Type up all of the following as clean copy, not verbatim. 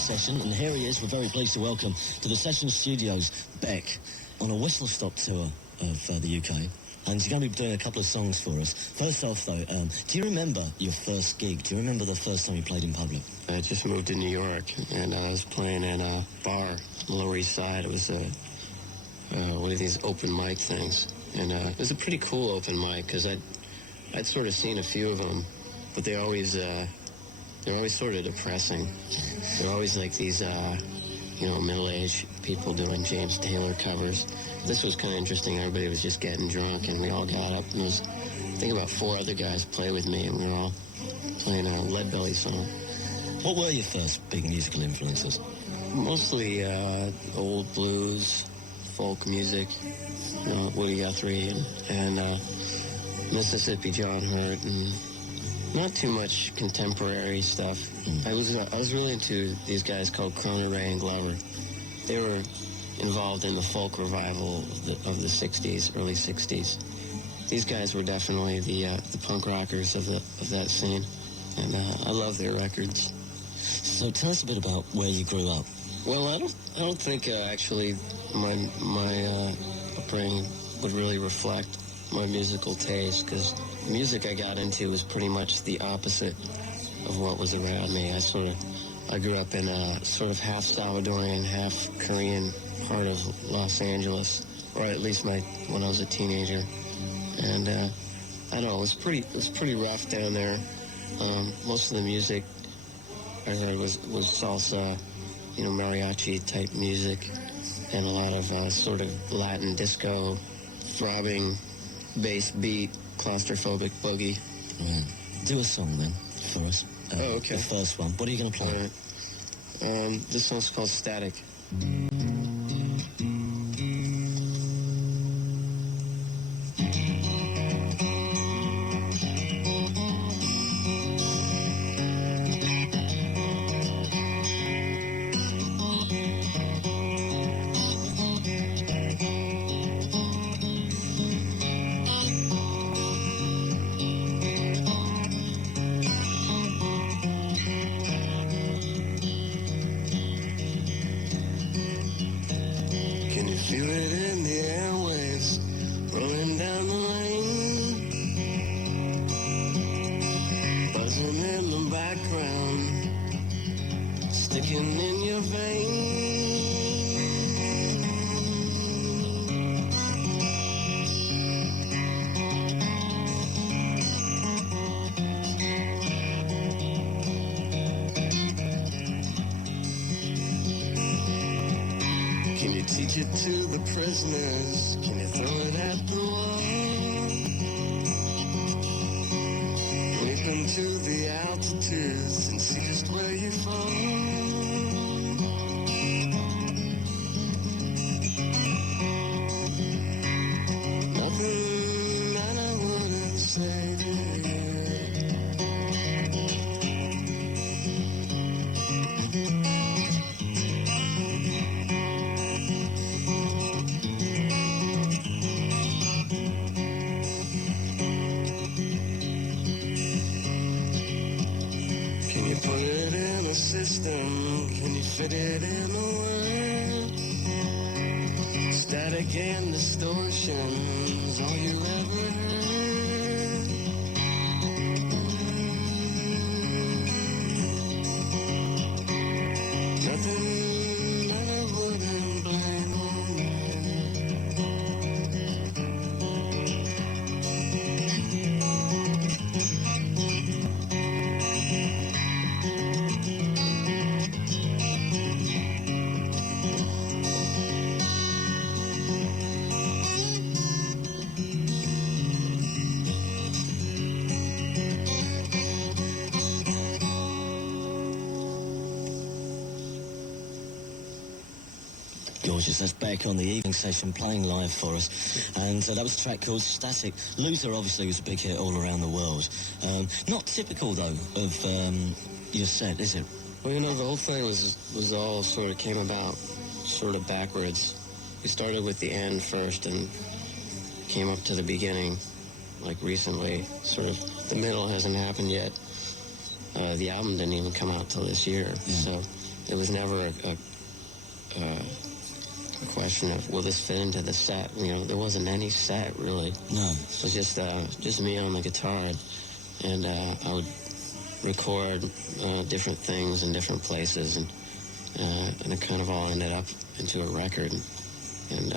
session, and here he is. We're very pleased to welcome to the session studios Beck on a whistle-stop tour of the UK. And he's going to be doing a couple of songs for us. First off, though, do you remember your first gig? Do you remember the first time you played in public? I just moved to New York, and I was playing in a bar on the Lower East Side. It was one of these open mic things. And it was a pretty cool open mic, because I'd sort of seen a few of them, but they're always sort of depressing. They're always like these, middle-aged people doing James Taylor covers. This was kind of interesting. Everybody was just getting drunk, and we all got up, and there was, I think, about 4 other guys play with me, and we were all playing a Lead Belly song. What were your first big musical influences? Mostly old blues, folk music, Woody Guthrie, and Mississippi John Hurt, and not too much contemporary stuff. I was really into these guys called Croner, Ray, and Glover. They were involved in the folk revival of the 60s, early 60s. These guys were definitely the punk rockers of that scene, and I love their records. So tell us a bit about where you grew up. Well, I don't think actually my upbringing would really reflect my musical taste, because the music I got into was pretty much the opposite of what was around me. I grew up in a sort of half Salvadorian, half Korean part of Los Angeles, or at least when I was a teenager. And I don't know, it was pretty rough down there. Most of the music I heard was salsa, mariachi type music, and a lot of sort of Latin disco, throbbing bass beat, claustrophobic boogie. Yeah. Do a song then for us. Okay. The first one. What are you going to play? This song's called Static. Feel it in the airwaves, rolling down the lane, buzzing in the background, sticking in your vein. Can you teach it to the prisoners? Can you throw it at the wall? Leap into the altitudes and see just where you fall. Nothing that I wouldn't say to you. Can you put it in a system? Can you fit it in a word? Static and distortions, all you ever heard. Nothing that I wouldn't blame on you. Gorgeous. That's Beck on the evening session playing live for us. And that was a track called Static. Luther obviously was a big hit all around the world. Not typical, though, of your set, is it? Well, the whole thing was all sort of came about sort of backwards. We started with the end first and came up to the beginning, like recently. Sort of the middle hasn't happened yet. The album didn't even come out till this year. Yeah. So it was never a question of, will this fit into the set? You know, there wasn't any set, really. No. It was just me on the guitar, and I would record different things in different places, and it kind of all ended up into a record, and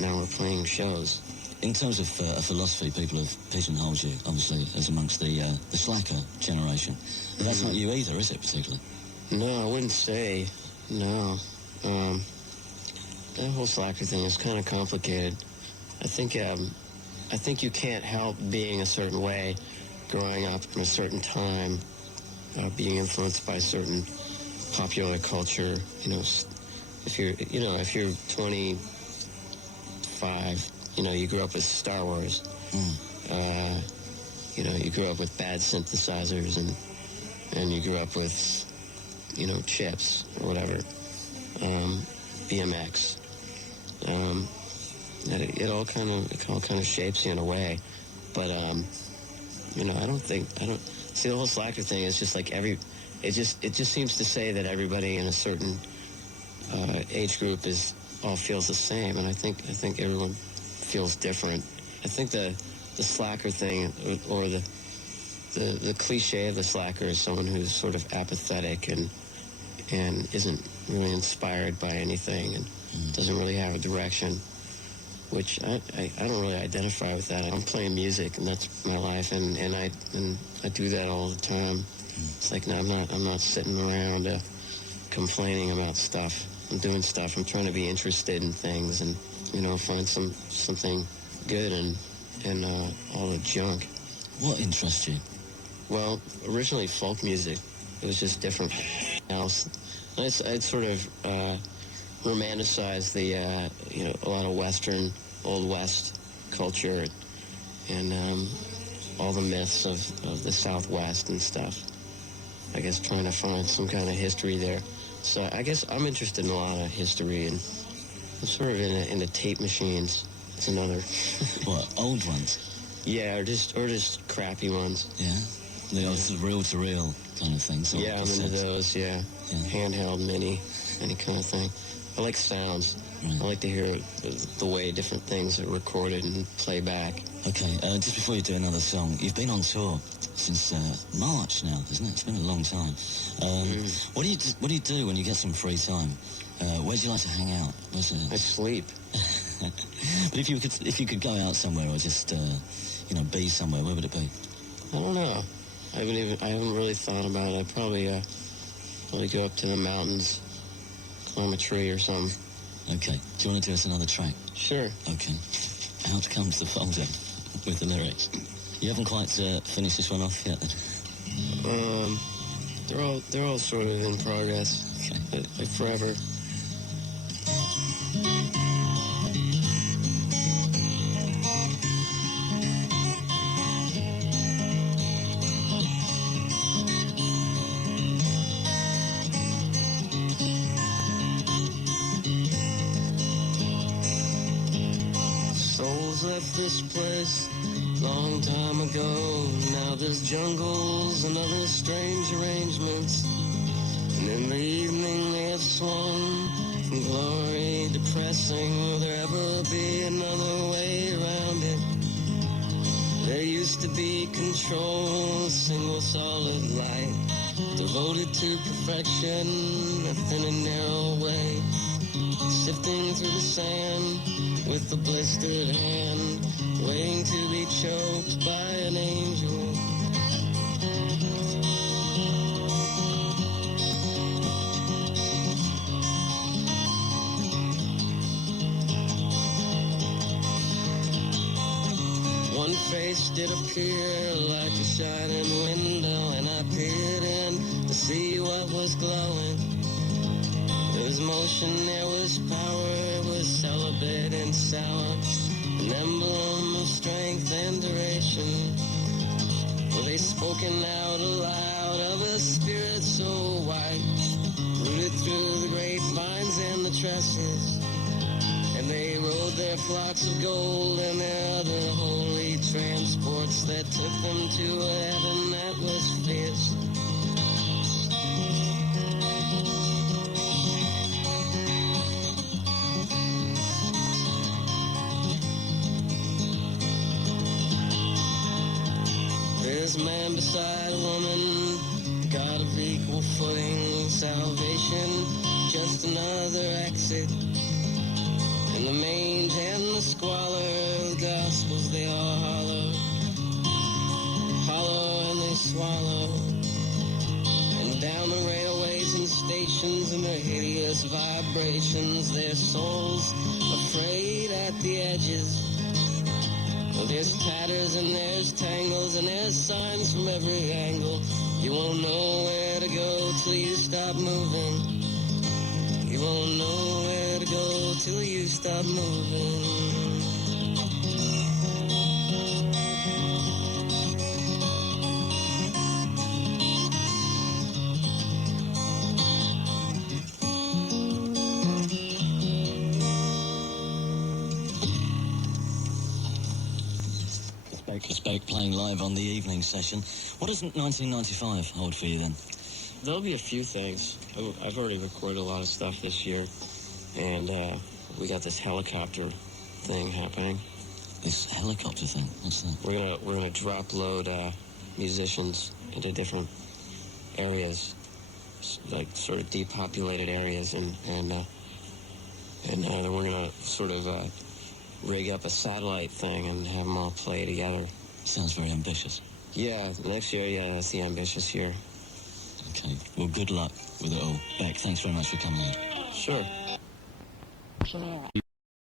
now we're playing shows. In terms of philosophy, people have pigeonholed you, obviously, as amongst the slacker generation. But that's not you either, is it, particularly? No, I wouldn't say. No. That whole slacker thing is kind of complicated. I think you can't help being a certain way, growing up in a certain time, being influenced by certain popular culture. You know, if you're 25, you know, you grew up with Star Wars. You know, you grew up with bad synthesizers, and you grew up with, you know, chips or whatever, BMX. It all kind of shapes you in a way, but you know, I don't see the whole slacker thing is just like it just seems to say that everybody in a certain age group all feels the same, and I think everyone feels different. I think the slacker thing, or the cliche of the slacker, is someone who's sort of apathetic and isn't really inspired by anything and doesn't really have a direction, which I don't really identify with that. I'm playing music, and that's my life, and I do that all the time. It's like, no, I'm not sitting around complaining about stuff. I'm doing stuff. I'm trying to be interested in things, and, you know, find something good in all the junk. What interests you? Well, originally folk music. It was just different else. I'd sort of romanticize the you know, a lot of Western, Old West culture, and all the myths of the Southwest and stuff. I guess trying to find some kind of history there. So I guess I'm interested in a lot of history, and I'm sort of into tape machines. It's another. What, old ones? Yeah, or just crappy ones. Yeah? The old sort of reel-to-reel kind of thing. So yeah, I'm into those, yeah. Handheld, mini, any kind of thing. I like sounds. Right. I like to hear the way different things are recorded and play back. Okay, just before you do another song, you've been on tour since March now, isn't it? It's been a long time. What do you do when you get some free time? Where do you like to hang out? I sleep. But if you could go out somewhere, or just you know, be somewhere, where would it be? I don't know. I haven't really thought about it. I'd probably go up to the mountains, climb a tree or something. Okay. Do you want to do us another track? Sure. Okay. Out comes the folder with the lyrics. You haven't quite finished this one off yet, then? They're all sort of in progress. Okay. Like forever. Left this place long time ago. Now there's jungles and other strange arrangements, and in the evening they have swung from glory depressing. Will there ever be another way around it? There used to be control, a single solid light, devoted to perfection, a thin and narrow way, sifting through the sand with a blistered hand, waiting to be choked by an angel. One face did appear like a shining window, and I peered in to see what was glowing. There was motion, there was power, it was celibate and sour, an emblem of strength and duration. Well, they spoken out aloud of a spirit so white, rooted through the grapevines and the tresses, and they rode their flocks of gold and their other holy transports that took them to a heaven that was fierce. another exit. And the mange and the squalor, the gospels, they all hollow. Hollow and they swallow. And down the railways and stations and their hideous vibrations, their souls afraid at the edges. There's tatters and there's tangles and there's signs from every angle. You won't know where to go till you stop moving. You won't know where to go till you stop moving. It's Beck playing live on the evening session. What does 1995 hold for you then? There'll be a few things. I've already recorded a lot of stuff this year, and we got this helicopter thing happening. This helicopter thing? What's that? We're gonna drop load musicians into different areas, like sort of depopulated areas, and then we're gonna sort of rig up a satellite thing and have them all play together. Sounds very ambitious. Yeah, next year, yeah, that's the ambitious year. Okay, well, good luck with it all. Beck, thanks very much for coming in. Sure.